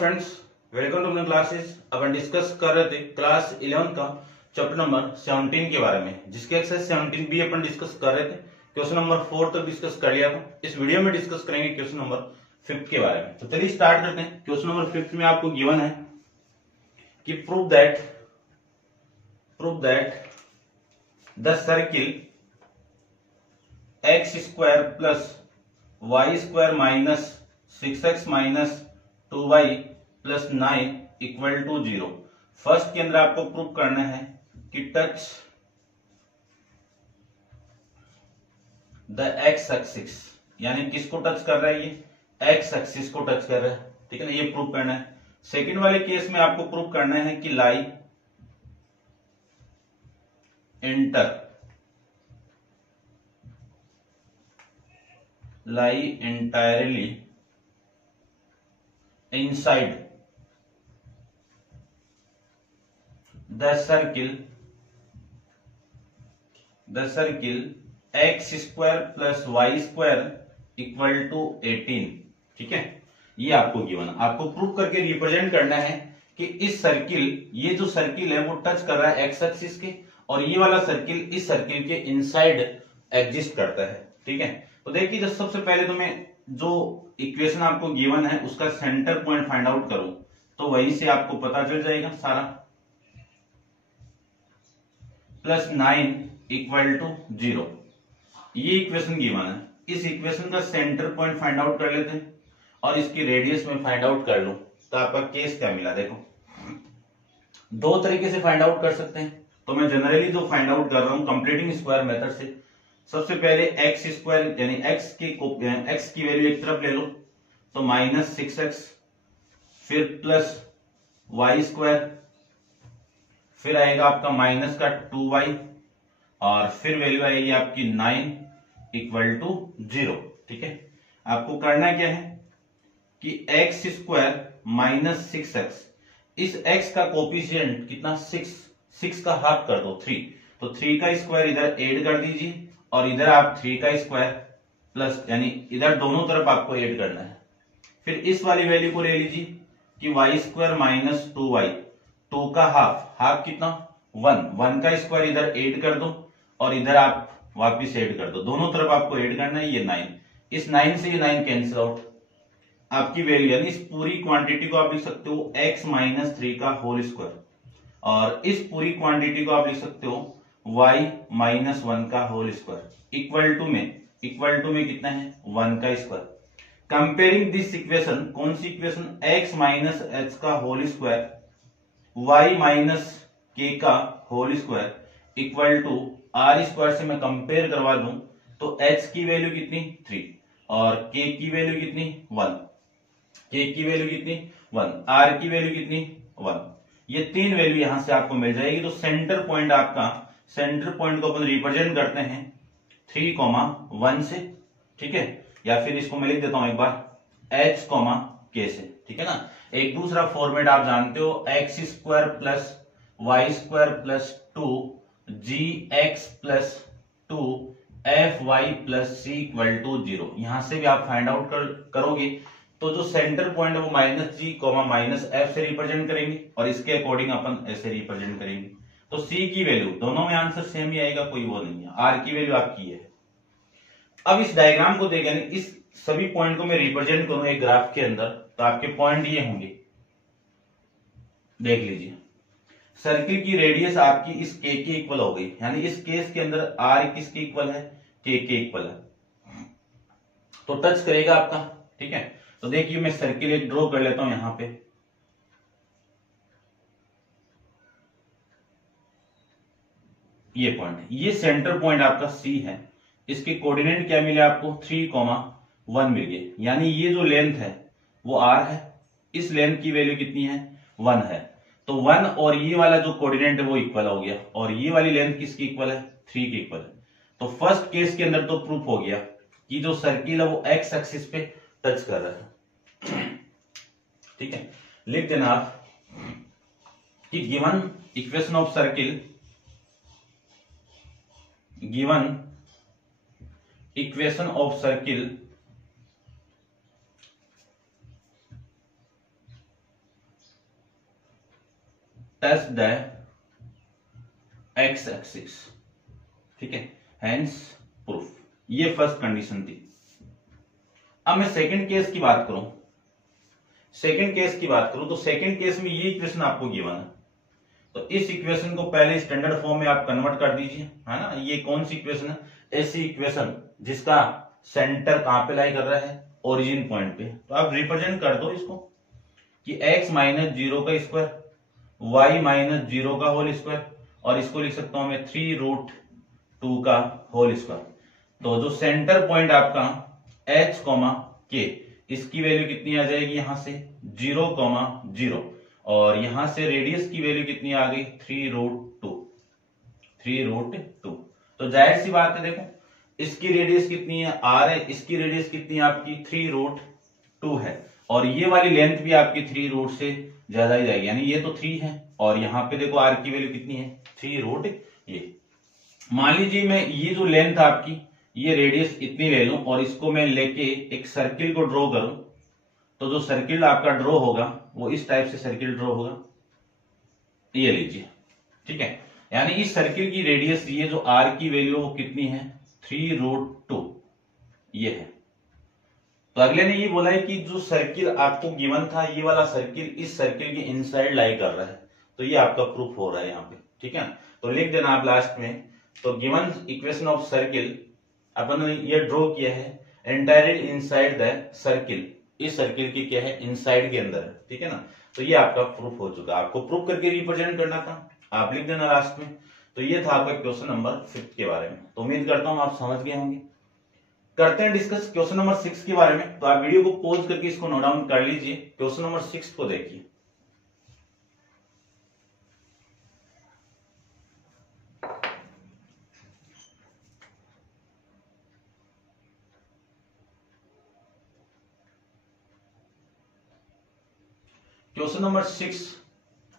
Friends, welcome to my classes. अपन discuss कर रहे थे क्लास 11 का चैप्टर नंबर 17 के बारे में, जिसके एक्सरसाइज 17 भी अपन डिस्कस कर रहे थे। क्वेश्चन नंबर 4 तक डिस्कस कर लिया था। इस वीडियो में डिस्कस करेंगे क्वेश्चन नंबर 5 के बारे में। तो चलिए स्टार्ट करते हैं। क्वेश्चन नंबर 5 में आपको गिवन है कि prove that the circle x square plus y square minus 6x minus 2y plus 9 equal to 0। First के अंदर आपको प्रूव करना है कि टच द एक्स एक्सिस, यानी किसको टच कर रहा है, ये एक्स एक्सिस को टच कर रहा है। ठीक है ना, ये प्रूव करना है। सेकंड वाले केस में आपको प्रूव करना है कि lie entirely inside the circle x square plus y square equal to 18। ठीक है, ये आपको गिवन, आपको प्रूव करके रिप्रेजेंट करना है कि इस सर्किल, ये जो सर्किल है वो टच कर रहा है एक्स एक्सिस के, और ये वाला सर्किल इस सर्किल के इनसाइड एग्जिस्ट करता है। ठीक है, तो देखिए, जब सबसे पहले तो मैं जो इक्वेशन आपको गिवन है उसका सेंटर पॉइंट फाइंड आउट करूं तो वहीं से आपको पता चल जाएगा सारा। प्लस 9 इक्वल टू 0, ये इक्वेशन गिवन है। इस इक्वेशन का सेंटर पॉइंट फाइंड आउट कर लेते हैं और इसकी रेडियस में फाइंड आउट कर लूं तो आपका केस क्या मिला। देखो, दो तरीके से फाइंड आउट कर सकते हैं, तो मैं जनरली जो फाइंड आउट कर रहा हूं कंप्लीटिंग स्क्वायर मेथड से। सबसे पहले एक्स स्क्वायर यानी एक्स की वैल्यू एक तरफ ले लो तो माइनस 6x, फिर प्लस वाई स्क्वायर, फिर आएगा आपका माइनस का 2y, और फिर वैल्यू आएगी आपकी 9 इक्वल टू 0। ठीक है, आपको करना क्या है कि एक्स स्क्वायर माइनस 6x, इस x का कोफिशिएंट कितना 6 का हाफ कर दो 3, तो 3 का स्क्वायर इधर ऐड कर दीजिए और इधर आप 3 का स्क्वायर प्लस, यानी इधर दोनों तरफ आपको ऐड करना है। फिर इस वाली वैल्यू को ले लीजिए कि वाई स्क्वायर माइनस 2y, 2 का हाफ कितना 1 का स्क्वायर इधर ऐड कर दो और इधर आप वापिस ऐड कर दो, दोनों तरफ आपको ऐड करना है। ये 9, इस 9 से ये 9 कैंसिल आउट, आपकी वैल्यू यानी इस पूरी क्वांटिटी को आप लिख सकते हो x माइनस 3 का होल स्क्वायर, और इस पूरी क्वांटिटी को आप लिख सकते हो y माइनस 1 का होल स्क्वायर इक्वल टू में कितना है 1 का स्क्वायर। कंपेयरिंग दिस इक्वेशन, कौन सी इक्वेशन, x माइनस h का whole square y minus k का whole square equal to r square से मैं कंपेयर करवा दूं तो h की वैल्यू कितनी 3 और k की वैल्यू कितनी 1, k की वैल्यू कितनी 1, r की वैल्यू कितनी 1। ये तीन वैल्यू यहां से आपको मिल जाएगी। तो सेंटर पॉइंट को अपन रिप्रेजेंट करते हैं 3,1 से। ठीक है, या फिर इसको मैं लिख देता हूं एक बार h, k से। ठीक है ना, एक दूसरा फॉर्मेट आप जानते हो, x square plus y square plus 2 gx plus 2 fy plus c equal to 0। यहां से भी आप फाइंड आउट करोगे तो जो सेंटर पॉइंट है वो माइनस जी माइनस एफ से रिप्रेजेंट करेंगे और इसके अकॉर्डिंग अपन ऐसे रिप्रेजेंट करेंगे। तो सी की वैल्यू, दोनों में आंसर सेम ही आएगा, कोई वो नहीं है। आर की वैल्यू आपकी है। अब इस डायग्राम को देखें, इस सभी पॉइंट को मैं रिप्रेजेंट करूं एक ग्राफ के अंदर तो आपके पॉइंट ये होंगे। देख लीजिए, सर्किल की रेडियस आपकी इस के इक्वल हो गई, यानी इस केस के अंदर आर किसके इक्वल है, के इक्वल है, तो टच करेगा आपका। ठीक है, तो देखिए मैं सर्किल एक ड्रॉ कर लेता हूं यहां पे। ये पॉइंट, ये सेंटर पॉइंट आपका सी है, इसके कोऑर्डिनेट क्या मिले आपको 3,1 मिल गए, यानी ये जो लेंथ है वो आर है, इस लेंथ की वैल्यू कितनी है 1 है, तो 1 और ये वाला जो कोऑर्डिनेट है वो इक्वल हो गया, और ये वाली लेंथ किसकी इक्वल है 3 की इक्वल है। तो फर्स्ट केस के अंदर तो प्रूफ हो गया कि जो सर्किल है वो एक्स एक्सिस पे टच कर रहा है। ठीक है, लिख देना आप कि given equation of circle, given equation of circle touch the x axis, ठीक है, हेंस प्रूफ। ये फर्स्ट कंडीशन थी। अब मैं सेकंड केस की बात करूं, तो सेकंड केस में ये इक्वेशन आपको गिवन है, तो इस इक्वेशन को पहले स्टैंडर्ड फॉर्म में आप कन्वर्ट कर दीजिए, है ना। ये कौन सी इक्वेशन है? ऐसी इक्वेशन जिसका सेंटर कहां पे लाई कर रहा है? ओरिजिन पॉइंट पे। तो आप रिप्रेजेंट कर दो इसको कि x माइनस 0 का स्क्वायर, y माइनस 0 का होल स्क्वायर, और इसको लिख सकता हूं मैं 3√2 का होल स्क्वायर। तो जो सेंटर पॉइंट आपका h, k, इसकी वैल्यू कितनी आ जाएगी? यहां से 0,0, और यहां से रेडियस की वैल्यू कितनी आ गई? 3√2। तो जाहिर सी बात है, देखो इसकी रेडियस कितनी है? r है, इसकी रेडियस कितनी है आपकी? 3√2 है, और ये वाली लेंथ भी आपकी 3 से ज्यादा ही जाएगी, यानी ये तो 3 है, और यहाँ पे देखो r की वैल्यू कितनी है? 3 ये। मान लीजिए मैं ये जो लेंथ आपकी, ये रेडियस इतनी ले लूं, और इसको मैं लेके एक सर्किल को ड्रॉ करूं, तो जो सर्किल आपका ड्रॉ होगा वो इस टाइप से सर्किल ड्रॉ होगा, ये लीजिए, ठीक है। यानी इस सर्किल की रेडियस, ये जो r की वैल्यू वो कितनी है? 3√2 ये है। तो अगले ने ये बोला है कि जो सर्किल आपको गिवन था, ये वाला सर्किल इस सर्किल के इनसाइड लाई कर रहा है, तो ये आपका प्रूफ हो रहा है यहाँ पे, ठीक है। तो लिख देना आप लास्ट में। तो गिवन इक्वेशन ऑफ सर्किल अपन ने ये ड्रॉ किया है एंटायरली इनसाइड द सर्किल, इस सर्किल की क्या है? इनसाइड के अंदर है, ठीक है ना। तो ये आपका प्रूफ हो चुका, आपको प्रूफ करके रिप्रेजेंट करना था, आप लिख देना लास्ट में। तो ये था आपका क्वेश्चन नंबर 5 के बारे में। तो उम्मीद करता हूं आप समझ गए होंगे। करते हैं डिस्कस क्वेश्चन नंबर 6 के बारे में। तो आप वीडियो को पॉज करके इसको नोट डाउन कर लीजिए, क्वेश्चन नंबर 6 को देखिए। क्वेश्चन नंबर 6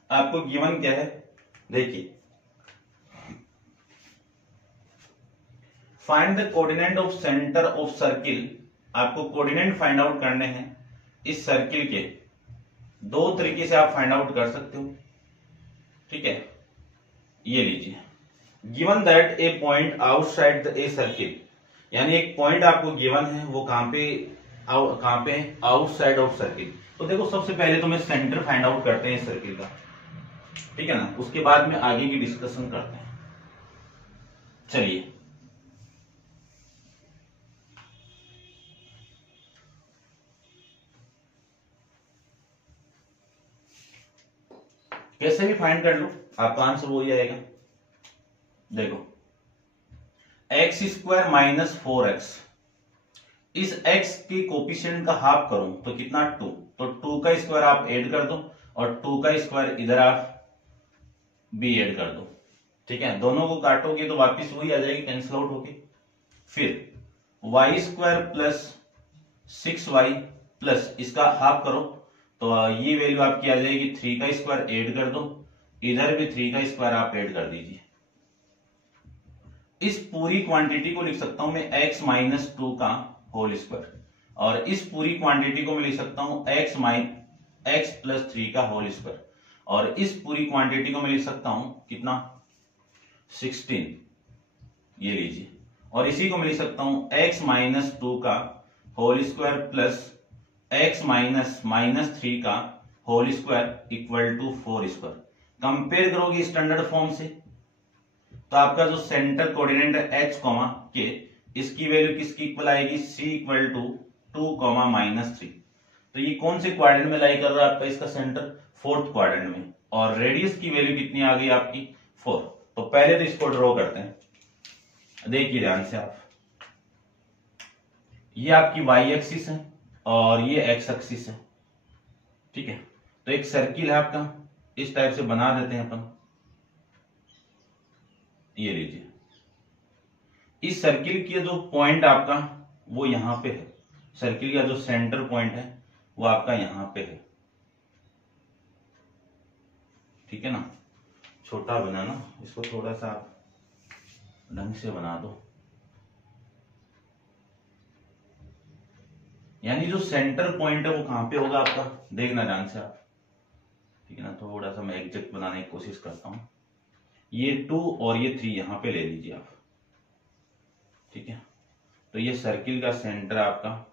आपको गिवन क्या है? देखिए, find the coordinate of centre of circle. आपको कोऑर्डिनेट फाइंड आउट करने हैं इस सर्किल के। दो तरीके से आप फाइंड आउट कर सकते हो, ठीक है। ये लीजिए, given that A point outside the a circle, यानी एक पॉइंट आपको गिवन है, वो कहां पे? Outside of circle. तो देखो सबसे पहले तो मैं सेंटर फाइंड आउट करते हैं इस सर्किल का, ठीक है ना, उसके बाद में आगे की डिस्कशन करते हैं। चलिए, कैसे भी फाइंड कर लो, आपका आंसर वही आएगा। देखो, x² माइनस 4x, इस x के कोफिशिएंट का हाफ करूं तो कितना? 2, तो 2 का स्क्वायर आप ऐड कर दो, और 2 का स्क्वायर इधर आप भी ऐड कर दो, ठीक है। दोनों को काटोगे तो वापिस वही आ जाएगी, कैंसिल आउट होके। फिर y² प्लस 6y प्लस इसका हाफ करो, तो ये वैल्यू आपकी आ जाएगी 3 का स्क्वायर ऐड कर दो, इधर भी 3 का स्क्वायर आप ऐड कर दीजिए। इस पूरी क्वांटिटी को लिख सकता हूं मैं x माइनस 2 का होल स्क्वायर, और इस पूरी क्वांटिटी को मैं लिख सकता हूं x प्लस 3 का होल स्क्वायर, और इस पूरी क्वांटिटी को मैं लिख सकता हूं कितना? 16, ये लीजिए, और इसी को मैं लिख सकता हूं x माइनस 2 का whole square plus x minus 3 का whole square equal to 4 square. Compare करोगे स्टैंडर्ड फॉर्म से, तो आपका जो सेंटर कोऑर्डिनेट है h, k, इसकी वैल्यू किसकी इक्वल आएगी? c equal to 2, minus 3। तो ये कौन से क्वाड्रेंट में लाई कर रहा है आपका इसका सेंटर? 4th क्वाड्रेंट में, और रेडियस की वैल्यू कितनी आ गई आपकी? 4। तो पहले तो इसको ड्रॉ करते हैं, देखिए ध्यान से आप। ये आपकी y एक्सिस है और ये x एक्सिस है, ठीक है। तो एक सर्किल है आपका, इस टाइप से बना देते हैं अपन। ये लीजिए, इस सर्किल की जो पॉइंट आपका वो यहां पे है, सर्किल का जो सेंटर पॉइंट है वो आपका यहां पे है, ठीक है ना। छोटा बनाना, इसको थोड़ा सा ढंग से बना दो, यानी जो सेंटर पॉइंट है वो कहां पे होगा आपका? देखना ध्यान से आप, ठीक है ना, थोड़ा सा मैं एग्जैक्ट बनाने की कोशिश करता हूं। ये 2 और ये 3 यहां पे ले लीजिए आप, ठीक है। तो ये सर्किल का सेंटर आपका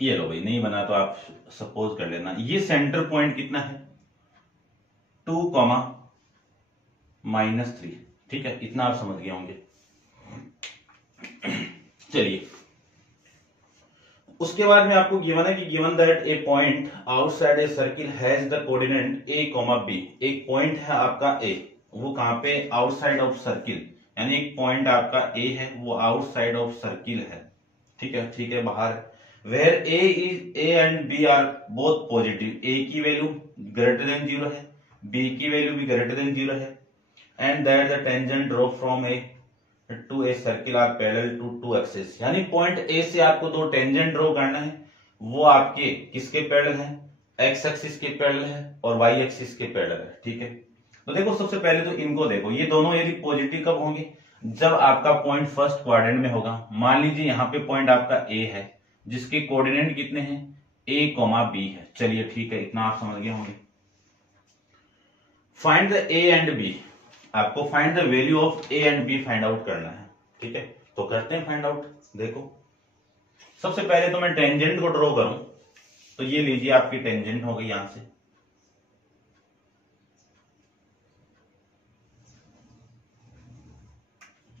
ये लो भाई, नहीं बना तो आप सपोज कर लेना। ये सेंटर पॉइंट कितना है 2,-3, ठीक है, इतना आप समझ गए होंगे। चलिए उसके बाद में आपको गिवन है कि given that A point outside a circle has the coordinate a, b। एक पॉइंट है आपका a, वो कहां पे आउटसाइड ऑफ सर्किल, यानी एक पॉइंट आपका a है वो आउटसाइड ऑफ सर्किल है, ठीक है, ठीक है, बाहर। Where a and b are both positive, a की वैल्यू ग्रेटर देन 0 है, b की वैल्यू भी ग्रेटर देन 0 है, and that the tangent draw from A to a circle are parallel to 2 axis. यानी पॉइंट ए से आपको दो tangent draw करना है, वो आपके किसके पैरेलल है, एक्स एक्सिस के पैरेलल है और वाई एक्सिस के पैरेलल है, ठीक है। तो देखो सबसे पहले तो इनको देखो, ये दोनों यदि पॉजिटिव कब होंगे, जब आपका पॉइंट फर्स्ट क्वाड्रेंट में होगा। मान लीजिए यहाँ पे पॉइंट आपका ए है जिसके कोऑर्डिनेट कितने हैं a, b है। चलिए ठीक है, इतना आप समझ गए होंगे। Find the a and b, आपको find the value of a and b find out करना है, ठीक है। तो करते हैं फाइंड आउट। देखो सबसे पहले तो मैं टेंजेंट को ड्रॉ करूं, तो ये लीजिए आपकी टेंजेंट हो गई यहां से,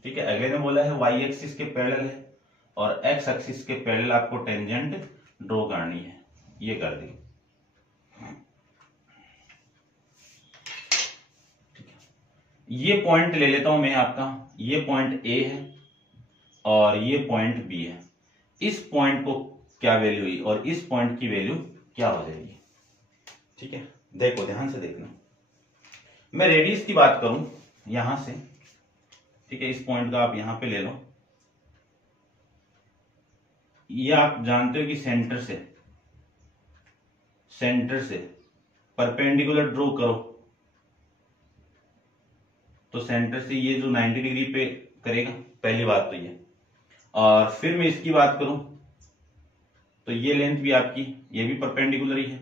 ठीक है। अगले ने बोला है वाई एक्सिस के पैरेलल है और एक्स एक्सिस के पैरेलल आपको टेंजेंट ड्रॉ करनी है, ये कर दी, ठीक है। ये पॉइंट ले लेता हूं मैं आपका, ये पॉइंट ए है और ये पॉइंट बी है। इस पॉइंट को क्या वैल्यू हुई और इस पॉइंट की वैल्यू क्या हो जाएगी, ठीक है। देखो ध्यान से देखना, मैं रेडियस की बात करूं यहां से, ठीक है, इस पॉइंट का आप यहां पे ले लो। ये आप जानते हो कि सेंटर से परपेंडिकुलर ड्रॉ करो, तो सेंटर से ये जो 90 डिग्री पे करेगा, पहली बात तो ये। और फिर मैं इसकी बात करूं तो ये लेंथ भी आपकी, ये भी परपेंडिकुलर ही है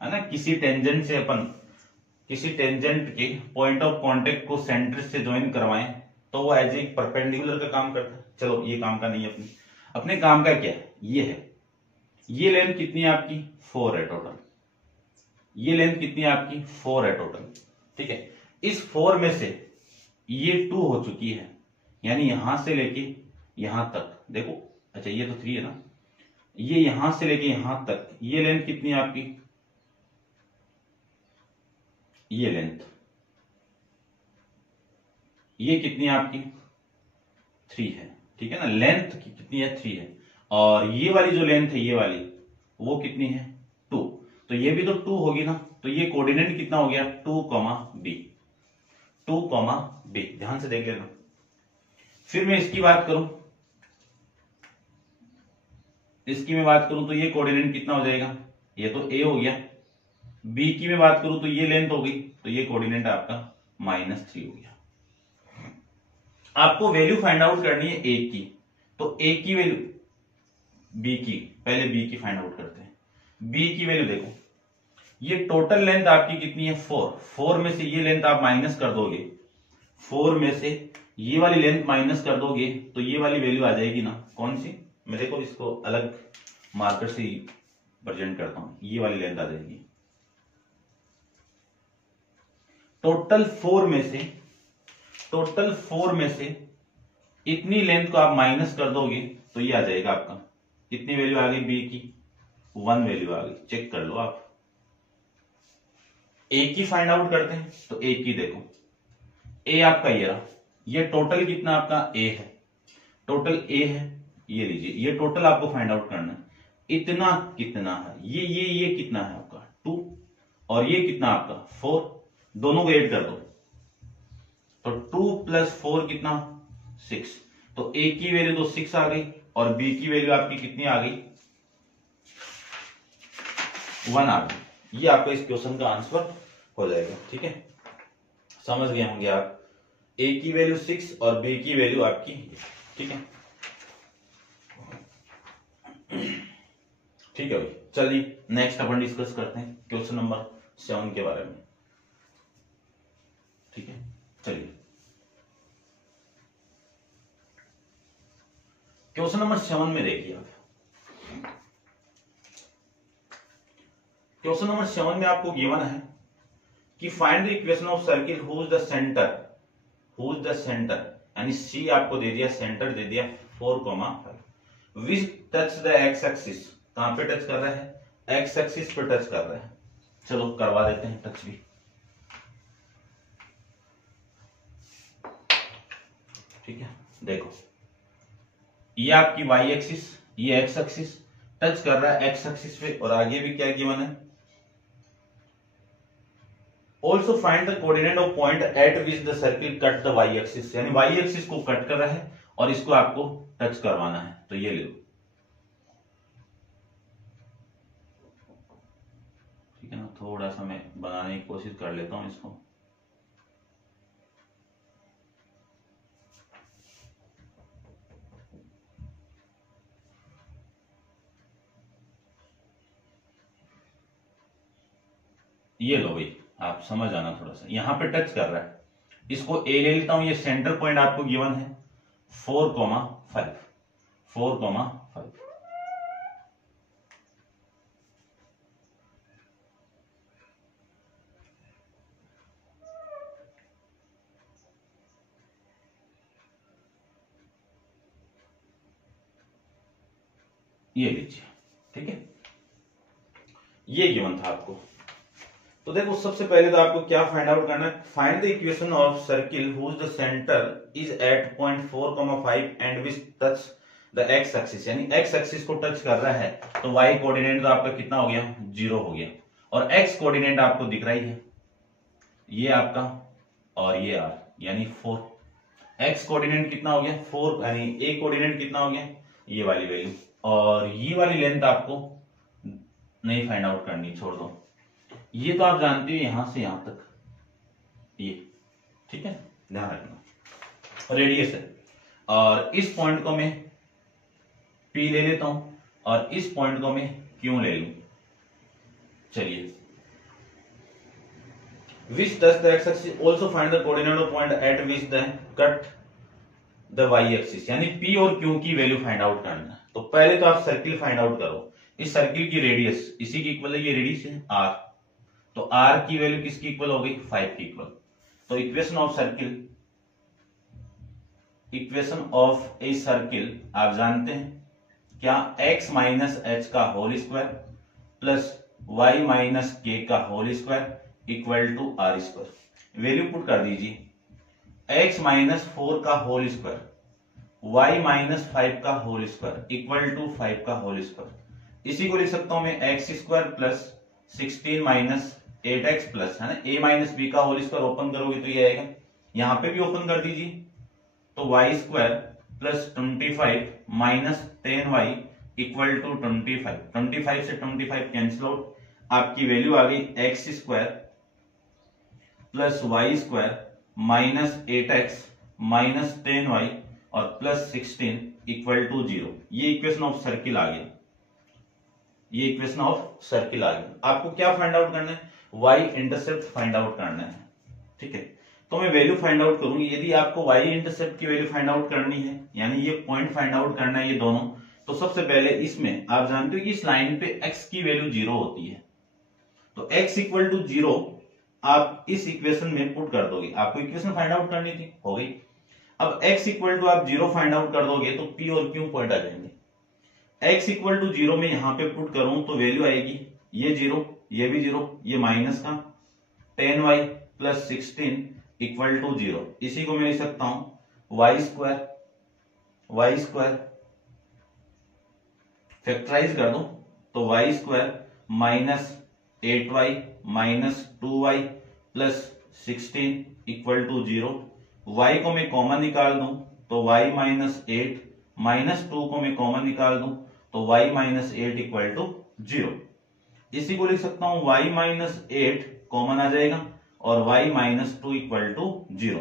ना। किसी टेंजेंट से अपन किसी टेंजेंट के पॉइंट ऑफ कांटेक्ट को सेंटर से ज्वाइन करवाएं तो वो एज ए परपेंडिकुलर का काम करता है। चलो ये काम का नहीं है, अपने काम का क्या है, ये है। ये लेंथ कितनी है आपकी 4 है टोटल, ये लेंथ कितनी है आपकी 4 है टोटल, ठीक है। इस 4 में से ये 2 हो चुकी है, यानी यहां से लेके यहां तक, देखो अच्छा ये तो 3 है ना, ये यहां से लेके यहां तक ये लेंथ कितनी है आपकी, ये लेंथ, ये कितनी है आपकी 3 है, ठीक है ना। लेंथ कितनी है 3 है, और ये वाली जो लेंथ है ये वाली वो कितनी है 2, तो ये भी तो 2 होगी ना। तो ये कोऑर्डिनेट कितना हो गया 2,b, 2,b, ध्यान से देख लेना। फिर मैं इसकी बात करूं तो ये कोऑर्डिनेट कितना हो जाएगा, ये तो a हो गया। b की मैं बात करूं तो ये लेंथ हो गई, तो ये कोऑर्डिनेट आपका -3 हो गया। आपको वैल्यू फाइंड आउट करनी है a की, तो a की वैल्यू, b की, पहले b की फाइंड आउट करते हैं। b की वैल्यू देखो, ये टोटल लेंथ आपकी कितनी है 4 में से ये लेंथ आप माइनस कर दोगे, 4 में से ये वाली लेंथ माइनस कर दोगे तो ये वाली वैल्यू आ जाएगी ना, कौन सी, मैं देखो इसको अलग मार्कर से प्रेजेंट करता हूं, ये वाली लेंथ आ जाएगी। टोटल 4 में से इतनी लेंथ को आप माइनस कर दोगे तो ये आ जाएगा आपका, कितनी वैल्यू आ गई बी की 1 वैल्यू आ गई, चेक कर लो आप। ए की फाइंड आउट करते हैं, तो ए की देखो, ए आपका ये रहा, ये टोटल कितना आपका ए है, टोटल ए है, ये लीजिए, ये टोटल आपको फाइंड आउट करना है। इतना कितना है, ये कितना है आपका 2, और ये कितना आपका 4, दोनों को ऐड कर दो तो 2 + 4 कितना 6, तो ए की वैल्यू तो 6 आ गई और बी की वैल्यू आपकी कितनी आ गई 1 आ गई। ये आपका इस क्वेश्चन का आंसर हो जाएगा, ठीक है, समझ गए होंगे आप। ए की वैल्यू 6 और बी की वैल्यू आपकी, ठीक है। ठीक है भाई, चलिए नेक्स्ट अपन डिस्कस करते हैं क्वेश्चन नंबर 7 के बारे में। ठीक है, चलिए क्वेश्चन नंबर 7 में देखिए आप, क्वेश्चन नंबर 7 में आपको गिवन है कि find the equation of circle whose the centre, यानी सी आपको दे दिया, सेंटर दे दिया 4,5 which touch the x axis, कहां पे टच कर रहा है, एक्स एक्सिस पे टच कर रहा है। चलो करवा देते हैं टच भी। ठीक है, देखो ये आपकी वाई एक्सिस, ये एक्स एक्सिस टच कर रहा है एक्स एक्सिस पे, और आगे भी क्या गिवन है, also find the coordinate of point at which the circle cut the y axis, यानी वाई एक्सिस को कट कर रहा है और इसको आपको टच करवाना है, तो ये ले लो। ठीक है ना, थोड़ा सा मैं बनाने की कोशिश कर लेता हूं इसको। ये लो भाई, आप समझ आना थोड़ा सा, यहां पे टच कर रहा है, इसको ए ले लेता हूं, ये सेंटर पॉइंट आपको गिवन है 4,5, 4,5। ये लीजिए, ठीक है, ये गिवन था आपको। तो देखो सबसे पहले तो आपको क्या फाइंड आउट करना है, find the equation of circle whose the centre is at point 4,5 and which touch the x axis, यानी एक्स एक्सिस को टच कर रहा है, तो वाई कोऑर्डिनेट तो आपका कितना हो गया, 0 हो गया, और एक्स कोऑर्डिनेट आपको दिख रही है, ये आपका और ये आर, यानी 4। एक्स कोऑर्डिनेट कितना हो गया 4, यानी ए कोऑर्डिनेट कितना हो गया, ये वाली वैल्यू, और ये वाली लेंथ आपको नहीं फाइंड आउट करनी, छोड़ दो, ये तो आप जानते हो यहां से यहां तक ये, ठीक है, ध्यान रखना रेडियस है, और इस पॉइंट को मैं P ले लेता हूं और इस पॉइंट को मैं Q ले लूं। चलिए, which does the x axis also find the coordinate of point at which the cut the y axis, यानी P और Q की वैल्यू फाइंड आउट करना है। तो पहले तो आप सर्किल फाइंड आउट करो, इस सर्किल की रेडियस इसी की इक्वल है, ये रेडियस है r, तो r की वैल्यू किसकी इक्वल हो गई, 5 की इक्वल। तो equation of circle, equation of a circle आप जानते हैं क्या, x माइनस एच का whole square plus y minus k का whole square equal to r square. Value put कर दीजिए, x माइनस 4 का होल स्क्वायर, y माइनस 5 का होल स्क्वायर इक्वल टू 5 का होल स्क्वायर। इसी को लिख सकता हूं मैं x square plus 16 minus 8x plus, है ना, a माइनस बी का होल स्क्वायर, ओपन करोगे तो ये आएगा, यहां पे भी ओपन कर दीजिए, तो y square plus 25 minus 10y equal to 25, 25 से 25 कैंसिल आउट, आपकी वैल्यू आ गई x square plus y square minus 8x minus 10y और प्लस 16 इक्वल टू 0। ये इक्वेशन ऑफ सर्किल आ गया, ये इक्वेशन ऑफ सर्किल आ गया। आपको क्या फाइंड आउट करना है, y इंटरसेप्ट फाइंड आउट करना है, ठीक है। तो मैं वैल्यू फाइंड आउट करूंगी, यदि आपको y इंटरसेप्ट की वैल्यू फाइंड आउट करनी है, यानी ये पॉइंट फाइंड आउट करना है ये दोनों, तो सबसे पहले इसमें आप जानते हो कि इस लाइन पे x की वैल्यू 0 होती है, तो x इक्वल टू 0 आप इस इक्वेशन में पुट कर दोगे, आपको इक्वेशन फाइंड आउट करनी थी, हो गई। अब x इक्वल टू आप 0 फाइंड आउट कर दोगे तो p और q पॉइंट आ जाएंगे। x इक्वल टू 0 में यहां पे पुट करूं तो वैल्यू आएगी ये 0, ये भी 0, ये माइनस का 10y प्लस 16 इक्वल टू 0। इसी को मैं लिख सकता हूं y स्क्वायर फैक्टराइज कर दो तो y square minus 8y minus 2y plus 16 equal to 0। y को मैं कॉमन निकाल दूं तो y माइनस 8 माइनस 2 को मैं कॉमन निकाल दूं तो y माइनस 8 इक्वल टू 0। इसी को लिख सकता हूं y माइनस 8 कॉमन आ जाएगा और y माइनस 2 इक्वल टू 0।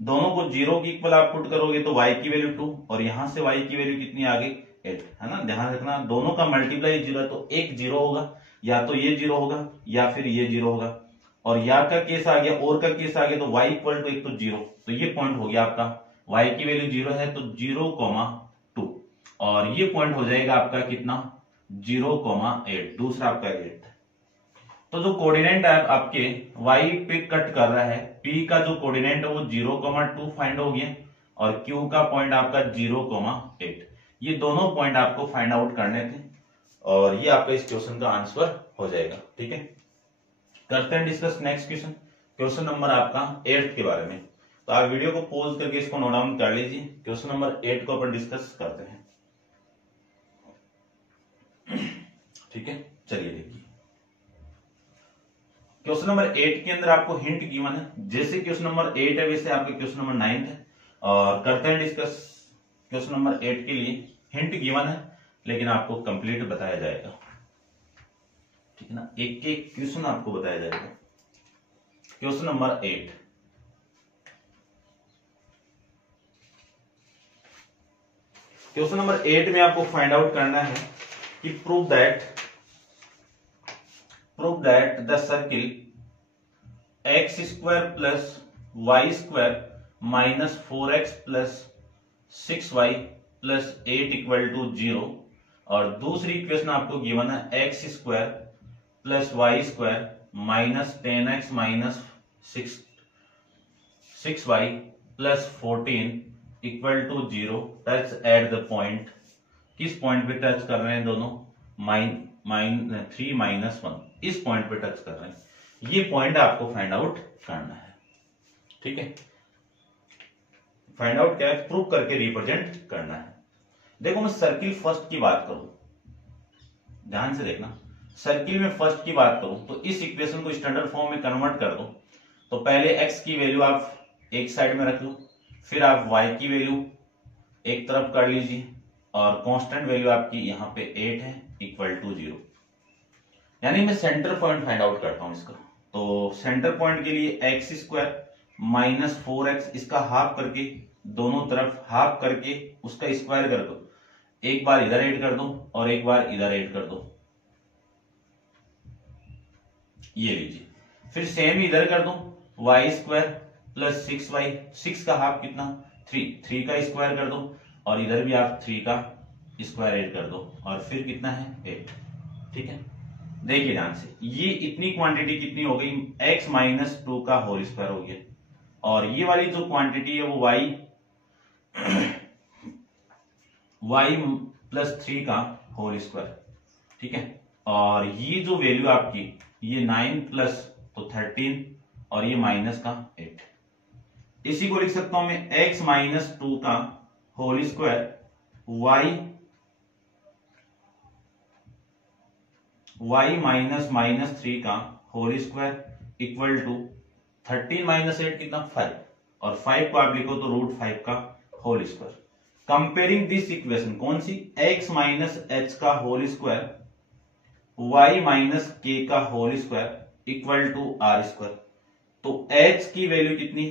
दोनों को 0 की इक्वल आप पुट करोगे तो y की वैल्यू 2 और यहां से y की वैल्यू कितनी आ गई 8 है ना। ध्यान रखना दोनों का मल्टीप्लाई 0 है तो एक 0 होगा, या तो ये 0 होगा या फिर ये 0 होगा, और या का केस आ गया और का केस आ गया तो y इक्वल टू एक तो 0, तो ये पॉइंट हो गया आपका y की वैल्यू 0 है तो 0,2, और ये पॉइंट हो जाएगा आपका कितना 0,8, दूसरा आपका 8। तो जो कोऑर्डिनेट आपके y पे कट कर रहा है, p का जो कोऑर्डिनेट है वो 0,2 फाइंड हो गया और q का पॉइंट आपका 0,8। ये दोनों पॉइंट आपको फाइंड आउट करने थे और ये आपका इस क्वेश्चन का आंसर हो जाएगा। ठीक है, करते हैं discuss next question, question number आपका 8 के बारे में। तो आप वीडियो को पॉज करके इसको नोट डाउन कर लीजिए। क्वेश्चन नंबर 8 को अपन डिस्कस करते हैं। ठीक है, चलिए देखिए क्वेश्चन नंबर 8 के अंदर आपको हिंट गिवन है। जैसे क्वेश्चन नंबर 8 है वैसे आपके क्वेश्चन नंबर 9 है, और करते हैं डिस्कस। क्वेश्चन नंबर 8 के लिए हिंट गिवन है लेकिन आपको कंप्लीट बताया जाएगा। ठीक है ना, एक एक क्वेश्चन आपको बताया जाएगा। क्वेश्चन नंबर 8, क्वेश्चन नंबर 8 में आपको फाइंड आउट करना है कि prove that the circle x square plus y square minus 4x plus 6y plus 8 equal to 0, और दूसरी इक्वेशन आपको गिवन है x square plus y square minus 10x minus 6y plus 14 equal to 0 touch at the point. किस point पे touch कर रहे हैं दोनों, 3 माइनस 1, इस पॉइंट पे टच कर रहे हैं। ये पॉइंट आपको फाइंड आउट करना है। ठीक है, फाइंड आउट क्या है, प्रूव करके रिप्रेजेंट करना है। देखो मैं सर्किल फर्स्ट की बात करूं, ध्यान से देखना, सर्किल में फर्स्ट की बात करूं तो इस इक्वेशन को स्टैंडर्ड फॉर्म में कन्वर्ट कर दो। तो पहले x की वैल्यू आप एक साइड में रख लो, फिर आप y की वैल्यू एक तरफ कर लीजिए, और कांस्टेंट वैल्यू आपकी यहाँ पे 8 है इक्वल टू 0। यानी मैं सेंटर पॉइंट फाइंड आउट करता हूं इसका। तो सेंटर पॉइंट के लिए x स्क्वायर माइनस 4x, इसका हाफ करके दोनों तरफ हाफ करके उसका स्क्वायर कर दो, एक बार इधर ऐड कर दो और एक बार इधर ऐड कर दो, ये लीजिए। फिर सेम इधर कर दो, y स्क्वायर प्लस 6y, 6 का हाफ कितना 3 का स्क्वायर कर दो, और इधर भी आप 3 का स्क्वायर ऐड कर दो, और फिर कितना है 8। ठीक है, देखिए ध्यान से, ये इतनी क्वांटिटी कितनी हो गई, x माइनस 2 का होल स्क्वायर हो गया, और ये वाली जो क्वांटिटी है वो y प्लस 3 का होल स्क्वायर। ठीक है, और ये जो वैल्यू आपकी ये 9 प्लस तो 13, और ये माइनस का 8। इसी को लिख सकता हूं मैं x माइनस 2 का होल स्क्वायर y माइनस 3 का whole square equal to 13 minus 8 कितना 5, और 5 को आप लिखो तो √5 का whole square. Comparing this equation, कौन सी, x माइनस h का whole square y minus k का whole square equal to r square. तो h की वैल्यू कितनी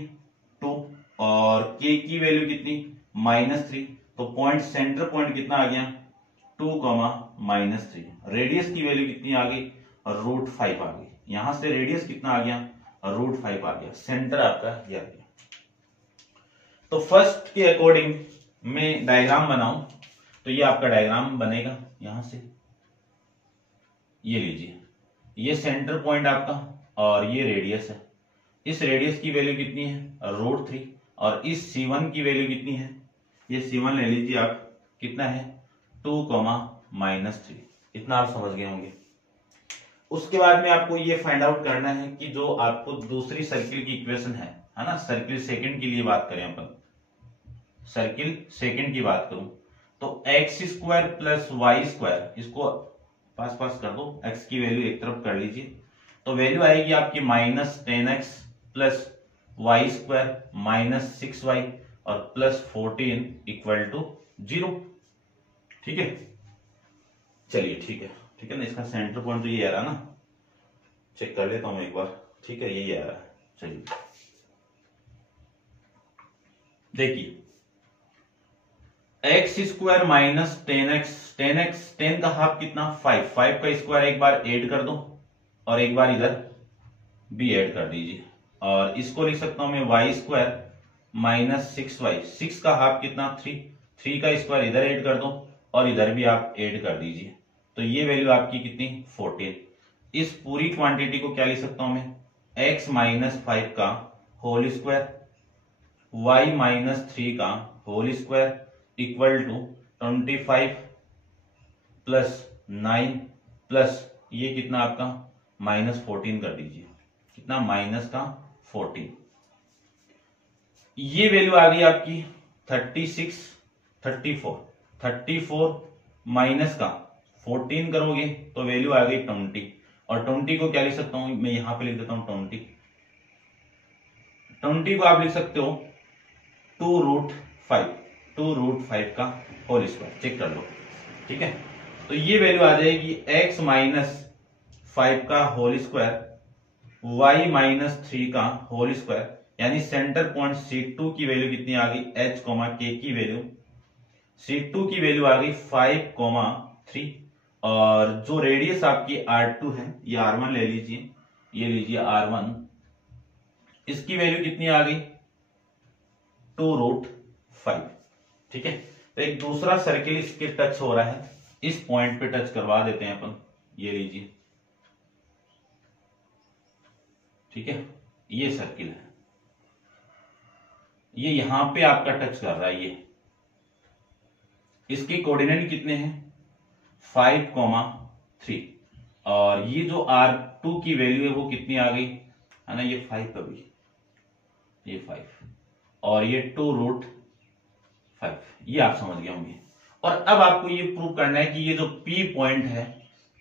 2 और k की वैल्यू कितनी -3, तो पॉइंट सेंटर पॉइंट कितना आ गया 2,-3। रेडियस की वैल्यू कितनी आ गई √5 आ गई, यहां से रेडियस कितना आ गया √5 आ गया, सेंटर आपका ये आ गया। तो फर्स्ट के अकॉर्डिंग मैं डायग्राम बनाऊं तो ये आपका डायग्राम बनेगा। यहां से ये लीजिए, ये सेंटर पॉइंट आपका और ये रेडियस है। इस रेडियस की वैल्यू कितनी है √3, और इस C1 की वैल्यू कितनी है, ये C1 ले लीजिए आप, कितना है 2,-3। इतना आप समझ गए होंगे। उसके बाद में आपको ये फाइंड आउट करना है कि जो आपको दूसरी सर्किल की इक्वेशन है ना, सर्किल सेकंड की लिए बात करें अपन, सर्किल सेकंड की बात करूं तो x square plus y square, इसको पास कर दो, x की वैल्यू एक तरफ कर लीजिए, तो वैल्यू आएगी आपकी -10x plus y square minus 6y और प्लस 14 इक्वल टू 0। ठीक है, चलिए ठीक है ना, इसका सेंटर पॉइंट तो ये आ रहा ना, चेक कर लेता हूं एक बार। ठीक है, यही आ रहा है। चलिए देखिए एक्स स्क्वायर माइनस 10x, 10 का हाफ कितना 5, 5 का स्क्वायर एक बार ऐड कर दो और एक बार इधर भी ऐड कर दीजिए, और इसको लिख सकता हूं मैं वाई स्क्वायर माइनस 6y, 6 का हाफ कितना 3, 3 का स्क्वायर इधर ऐड कर दो और इधर भी आप ऐड कर दीजिए, तो ये वैल्यू आपकी कितनी 14। इस पूरी क्वांटिटी को क्या लिख सकता हूं मैं, x माइनस 5 का होल स्क्वायर y माइनस 3 का whole square equal to 25 plus 9 plus ये कितना आपका माइनस 14 कर दीजिए, कितना माइनस का 14। ये वैल्यू आ गई आपकी 36, 34 माइनस का 14 करोगे तो वैल्यू आ गई 20, और 20 को क्या लिख सकता हूं मैं, यहां पे लिख देता हूं 20 को आप लिख सकते हो 2√5 का होल स्क्वायर, चेक कर लो, ठीक है। तो ये वैल्यू आ जाएगी x माइनस 5 का होल स्क्वायर y माइनस 3 का होल स्क्वायर, यानी सेंटर पॉइंट C2 की वैल्यू कितनी आ गई h, k की वैल्यू, C2 की वैल्यू आ गई 5,3, और जो रेडियस आपकी R2 है ये R1 ले लीजिए, ये लीजिए R1, इसकी वैल्यू कितनी आ गई 2√5, ठीक है। तो एक दूसरा सर्किल इसके टच हो रहा है, इस पॉइंट पे टच करवा देते हैं अपन, ये लीजिए, ठीक है, ये सर्किल है, ये यहां पे आपका टच कर रहा है, ये इसके कोऑर्डिनेट कितने हैं 5,3, और ये जो R2 की वैल्यू है वो कितनी आ गई है ना, ये 5 अभी, ये 5 और ये 2√5, ये आप समझ गए होंगे। और अब आपको ये प्रूव करना है कि ये जो P पॉइंट है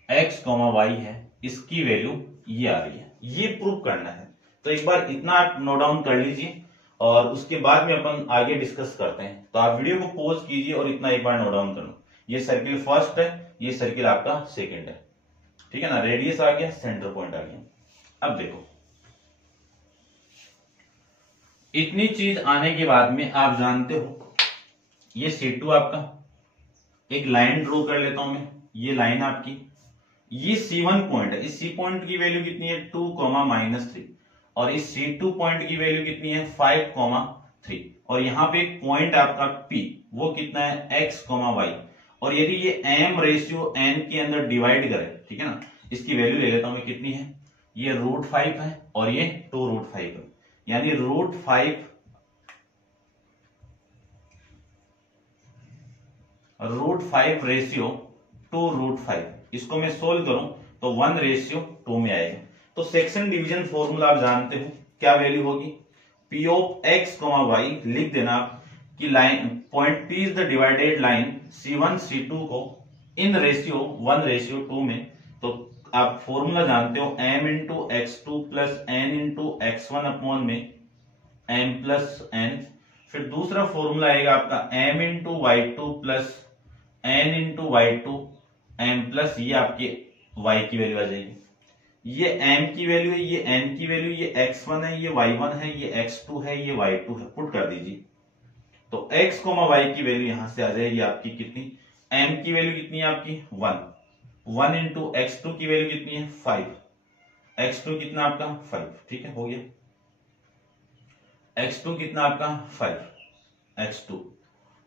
x, y है, इसकी वैल्यू ये आ रही है, ये प्रूव करना है। तो एक बार इतना आप नोट डाउन कर लीजिए और उसके बाद में अपन आगे डिस्कस करते हैं। तो आप वीडियो को पॉज कीजिए और इतना एक बार नोट डाउन कर लो। ये सर्किल फर्स्ट है, ये सर्किल आपका सेकंड है, ठीक है ना। रेडियस आ गया, सेंटर पॉइंट आ गया। अब देखो, इतनी चीज आने के बाद में आप जानते हो ये C2 आपका, एक लाइन ड्रॉ कर लेता हूं मैं, ये लाइन आपकी, ये C1 पॉइंट है, इस C पॉइंट की वैल्यू कितनी है 2,-3, और इस C2 पॉइंट की वैल्यू कितनी है 5,3, और यहां पे एक पॉइंट आपका P, वो कितना है x, y, और यदि ये m रेशियो n के अंदर डिवाइड करे, ठीक है ना, इसकी वैल्यू ले लेता हूं मैं, कितनी है, ये √5 है और ये 2√5 है, यानी √5 रेशियो 2√5, इसको मैं सोल्व करूं तो 1:2 में आएगा। तो सेक्शन डिवीजन फॉर्मूला आप जानते हो, क्या वैल्यू होगी, P ऑफ x, y, लिख देना आप कि line point P is the divided line C1 C2 को इन रेशियो 1:2 में। तो आप फॉर्मूला जानते हो m into x2 plus n into x1 upon में m प्लस n, फिर दूसरा फॉर्मूला आएगा आपका m into y2 plus n into y2 m plus ये आपके y की वैल्यू आ जाएगी, ये m की वैल्यू है, ये n की वैल्यू, ये x1 है, ये y1 है, ये x2 है, ये y2 है, पुट कर दीजिए। तो x, y की वैल्यू यहां से आ जाएगी आपकी कितनी, m की वैल्यू कितनी है आपकी 1 इंटू x2 की वैल्यू कितनी है 5, x2 कितना आपका 5, ठीक है, हो गया, x2 कितना आपका 5, x2,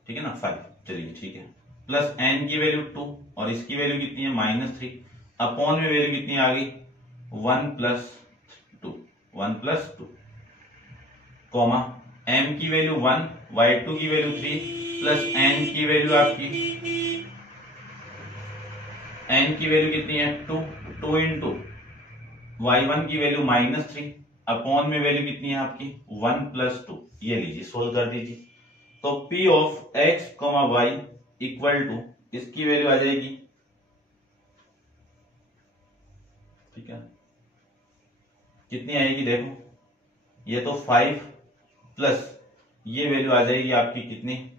ठीक है ना 5, चलिए ठीक है, प्लस n की वैल्यू 2 और इसकी वैल्यू कितनी है -3, अपॉन में वैल्यू कितनी आ गई 1 प्लस 2, कॉमा m की वैल्यू 1, y2 की वैल्यू 3, प्लस n की वैल्यू आपकी, n की वैल्यू कितनी है 2 इंटू y1 की वैल्यू -3, अपॉन में वैल्यू कितनी है आपकी 1 प्लस 2, ये लीजिए सोल्व कर दीजिए। तो P of x, y equal to, इसकी वैल्यू आ जाएगी, ठीक है, कितनी आएगी देखो, ये तो 5 प्लस ये वैल्यू आ जाएगी आपकी कितनी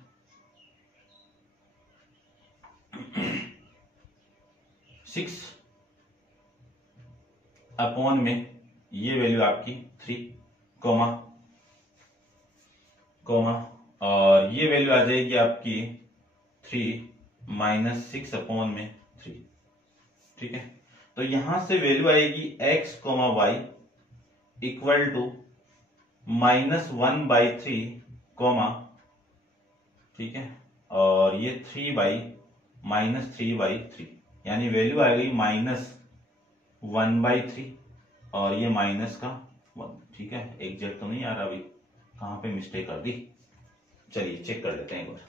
6, अपॉन में ये वैल्यू आपकी 3, कॉमा और ये वैल्यू आ जाएगी आपकी -6/3, ठीक है। तो यहां से वैल्यू आएगी x, y इक्वल टू -1/3, ठीक है, और ये 3/3, यानी वैल्यू आ गई -1/3 और ये माइनस का 1, ठीक है। एग्जैक्ट तो नहीं आ रहा, अभी कहां पे मिस्टेक कर दी, चलिए चेक कर लेते हैं एक बार।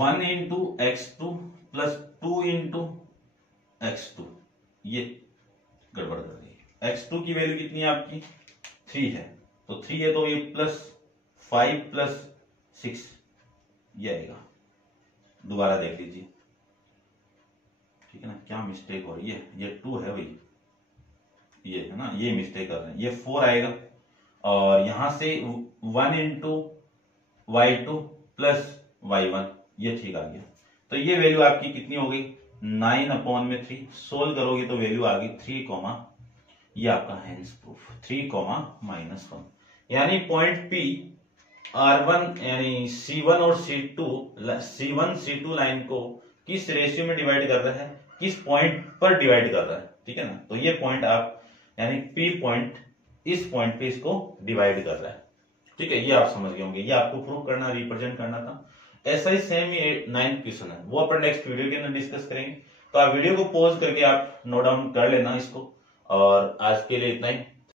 1 into x2 plus 2 into x2, ये गड़बड़ कर दी। x2 की वैल्यू कितनी है आपकी 3 है, तो 3 है तो ये +5 + 6 ये आएगा। दोबारा देख लीजिए, ठीक है ना, क्या मिस्टेक हो रही है, ये 2 है भाई, ये है ना, ये मिस्टेक कर रहे हैं, ये 4 आएगा और यहां से 1 इंटू y2 प्लस y1, ये ठीक आ गया। तो ये वैल्यू आपकी कितनी हो गई 9/3। सोल्व करोगे तो वैल्यू आ गई 3, ये आपका हैंस प्रूफ 3, यानी पॉइंट P R1 यानी C1 और C2 लाइन को किस रेशियो में डिवाइड कर रहा है, किस पॉइंट पर डिवाइड कर रहा है, ठीक है ना। तो ये पॉइंट आप यानी P पॉइंट इस पॉइंट पे इसको डिवाइड कर रहा है, ठीक है। ये आप समझ गए होंगे, ये आपको प्रूव करना, रिप्रेजेंट करना था। ऐसा ही सेम ये 9th क्वेश्चन है, वो अपन नेक्स्ट वीडियो के अंदर डिस्कस करेंगे। तो आप वीडियो को पॉज करके आप नोट डाउन कर लेना इसको, और आज के लिए इतना ही।